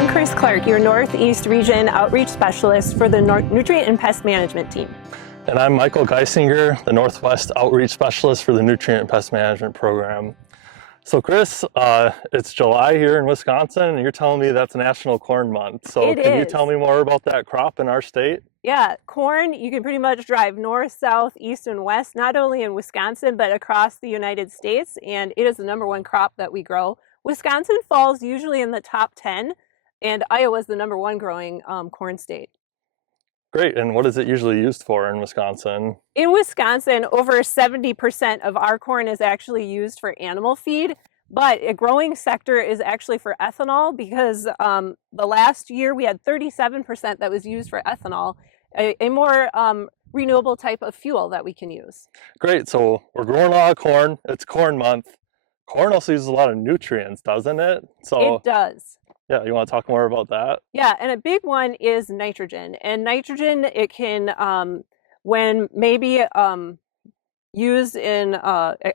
I'm Chris Clark, your Northeast Region Outreach Specialist for the Nutrient and Pest Management team. And I'm Michael Geissinger, the Northwest Outreach Specialist for the Nutrient and Pest Management Program. So Chris, it's July here in Wisconsin, and you're telling me that's National Corn Month. So can you tell me more about that crop in our state? Yeah, corn, you can pretty much drive north, south, east, and west, not only in Wisconsin, but across the United States, and it is the #1 crop that we grow. Wisconsin falls usually in the top 10, and Iowa is the #1 growing corn state. Great, and what is it usually used for in Wisconsin? In Wisconsin, over 70% of our corn is actually used for animal feed, but a growing sector is actually for ethanol because the last year we had 37% that was used for ethanol, a more renewable type of fuel that we can use. Great, so we're growing a lot of corn. It's Corn Month. Corn also uses a lot of nutrients, doesn't it? It does. Yeah, you want to talk more about that? Yeah, and a big one is nitrogen. And nitrogen, it can, when maybe used in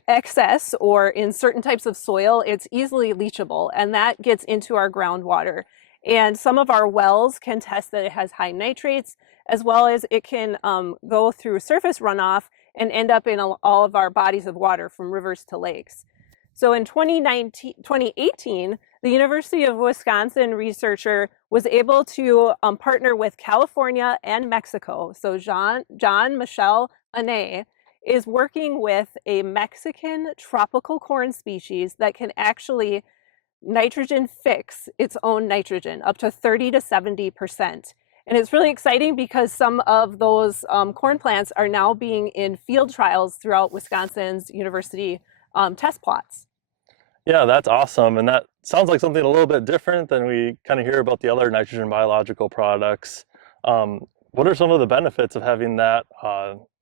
excess or in certain types of soil, it's easily leachable, and that gets into our groundwater. And some of our wells can test that it has high nitrates, as well as it can go through surface runoff and end up in all of our bodies of water from rivers to lakes. So in 2018, the University of Wisconsin researcher was able to partner with California and Mexico. So Jean-Michel Ané is working with a Mexican tropical corn species that can actually nitrogen fix its own nitrogen up to 30 to 70%. And it's really exciting because some of those corn plants are now being in field trials throughout Wisconsin's university test plots. Yeah, that's awesome. And that sounds like something a little bit different than we kind of hear about the other nitrogen biological products. What are some of the benefits of having that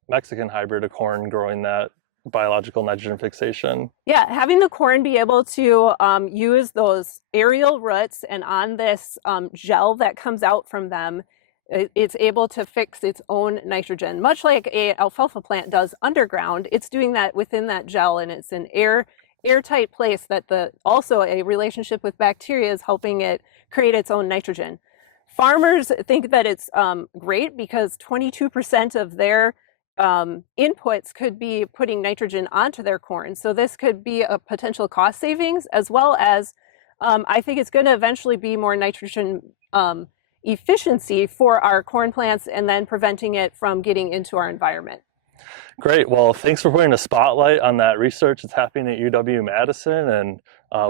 Mexican hybrid of corn growing that biological nitrogen fixation? Yeah, having the corn be able to use those aerial roots, and on this gel that comes out from them, it's able to fix its own nitrogen, much like an alfalfa plant does underground. It's doing that within that gel, and it's an airtight place that also a relationship with bacteria is helping it create its own nitrogen. Farmers think that it's great because 22% of their inputs could be putting nitrogen onto their corn. So this could be a potential cost savings, as well as I think it's going to eventually be more nitrogen efficiency for our corn plants, and then preventing it from getting into our environment. Great. Well, thanks for putting a spotlight on that research that's happening at UW-Madison, and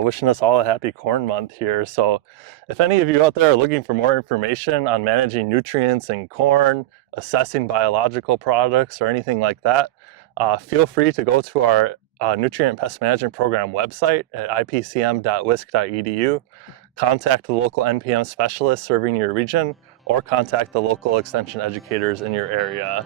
wishing us all a happy Corn Month here. So if any of you out there are looking for more information on managing nutrients in corn, assessing biological products, or anything like that, feel free to go to our Nutrient and Pest Management Program website at ipcm.wisc.edu, contact the local NPM specialist serving your region, or contact the local extension educators in your area.